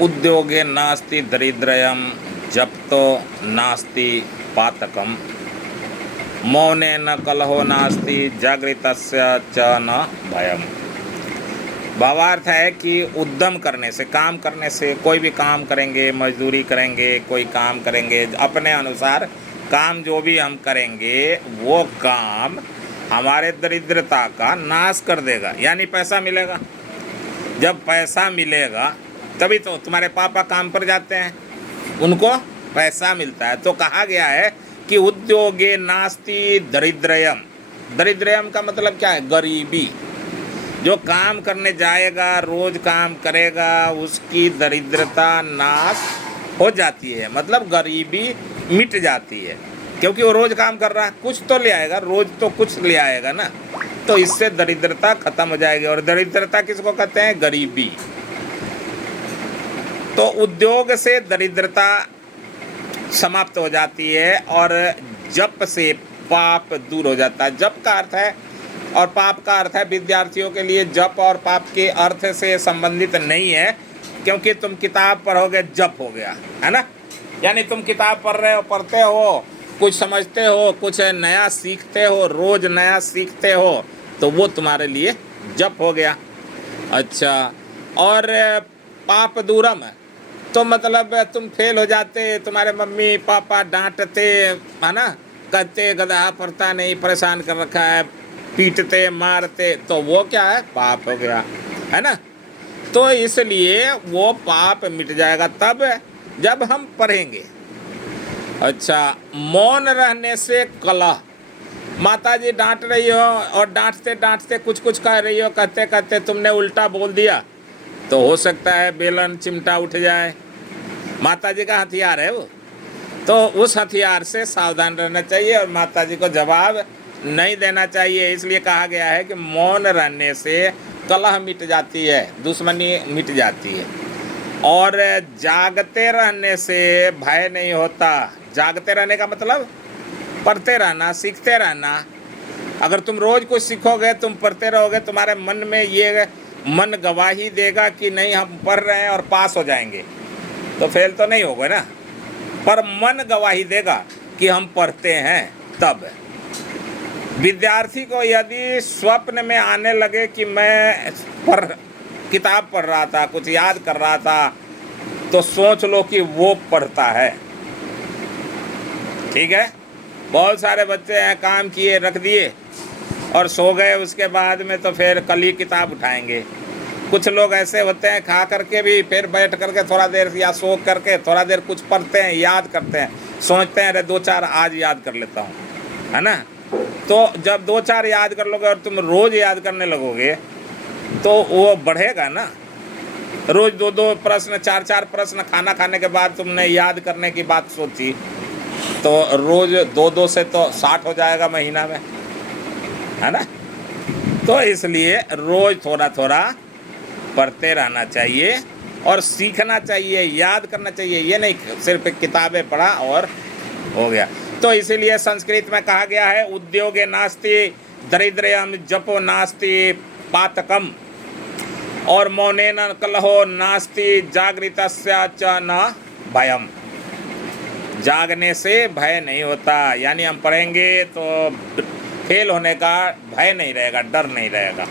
उद्योगे नास्ति दरिद्रयम जप्तो नास्ति पातकम मौने न कलहो नास्ति जागृतस्य च न भयम। भावार्थ है कि उद्यम करने से, काम करने से, कोई भी काम करेंगे, मजदूरी करेंगे, कोई काम करेंगे, अपने अनुसार काम जो भी हम करेंगे वो काम हमारे दरिद्रता का नाश कर देगा, यानी पैसा मिलेगा। जब पैसा मिलेगा तभी तो तुम्हारे पापा काम पर जाते हैं, उनको पैसा मिलता है। तो कहा गया है कि उद्योगे नास्ति दरिद्रयम। दरिद्रयम का मतलब क्या है? गरीबी। जो काम करने जाएगा, रोज काम करेगा, उसकी दरिद्रता नाश हो जाती है, मतलब गरीबी मिट जाती है, क्योंकि वो रोज काम कर रहा है, कुछ तो ले आएगा, रोज तो कुछ ले आएगा ना, तो इससे दरिद्रता खत्म हो जाएगी। और दरिद्रता किसको कहते हैं? गरीबी। तो उद्योग से दरिद्रता समाप्त हो जाती है और जप से पाप दूर हो जाता है। जप का अर्थ है और पाप का अर्थ है, विद्यार्थियों के लिए जप और पाप के अर्थ से संबंधित नहीं है, क्योंकि तुम किताब पढ़ोगे जप हो गया, है ना। यानी तुम किताब पढ़ रहे हो, पढ़ते हो, कुछ समझते हो, कुछ नया सीखते हो, रोज नया सीखते हो, तो वो तुम्हारे लिए जप हो गया। अच्छा, और पाप दूरम तो मतलब तुम फेल हो जाते, तुम्हारे मम्मी पापा डांटते, है ना, कहते गधा पढ़ता नहीं, परेशान कर रखा है, पीटते मारते, तो वो क्या है? पाप हो गया, है ना। तो इसलिए वो पाप मिट जाएगा तब जब हम पढ़ेंगे। अच्छा, मौन रहने से कलह। माता जी डांट रही हो और डांटते डांटते कुछ कुछ कह रही हो, कहते कहते तुमने उल्टा बोल दिया, तो हो सकता है बेलन चिमटा उठ जाए। माता जी का हथियार है वो, तो उस हथियार से सावधान रहना चाहिए और माता जी को जवाब नहीं देना चाहिए। इसलिए कहा गया है कि मौन रहने से कलह मिट जाती है, दुश्मनी मिट जाती है। और जागते रहने से भय नहीं होता। जागते रहने का मतलब पढ़ते रहना, सीखते रहना। अगर तुम रोज कुछ सीखोगे, तुम पढ़ते रहोगे, तुम्हारे मन में ये मन गवाही देगा कि नहीं हम पढ़ रहे हैं और पास हो जाएंगे, तो फेल तो नहीं होगा ना, पर मन गवाही देगा कि हम पढ़ते हैं। तब विद्यार्थी को यदि स्वप्न में आने लगे कि मैं किताब पढ़ रहा था, कुछ याद कर रहा था, तो सोच लो कि वो पढ़ता है। ठीक है, बहुत सारे बच्चे हैं काम किए रख दिए और सो गए, उसके बाद में तो फिर कल ही किताब उठाएंगे। कुछ लोग ऐसे होते हैं, खा करके भी फिर बैठ करके थोड़ा देर या सो करके थोड़ा देर कुछ पढ़ते हैं, याद करते हैं, सोचते हैं अरे 2-4 आज याद कर लेता हूँ, है ना। तो जब 2-4 याद कर लोगे और तुम रोज याद करने लगोगे तो वो बढ़ेगा ना। रोज 2-2 प्रश्न, 4-4 प्रश्न खाना खाने के बाद तुमने याद करने की बात सोची, तो रोज 2-2 से तो 60 हो जाएगा महीना में, है ना। तो इसलिए रोज थोड़ा थोड़ा पढ़ते रहना चाहिए और सीखना चाहिए, याद करना चाहिए। ये नहीं सिर्फ किताबें पढ़ा और हो गया। तो इसीलिए संस्कृत में कहा गया है उद्योगे नास्ति दरिद्रयम जपो नास्ति पातकम और मौनेन कलहो नास्ति जागृतस्य च न भयम। जागने से भय नहीं होता, यानी हम पढ़ेंगे तो फेल होने का भय नहीं रहेगा, डर नहीं रहेगा।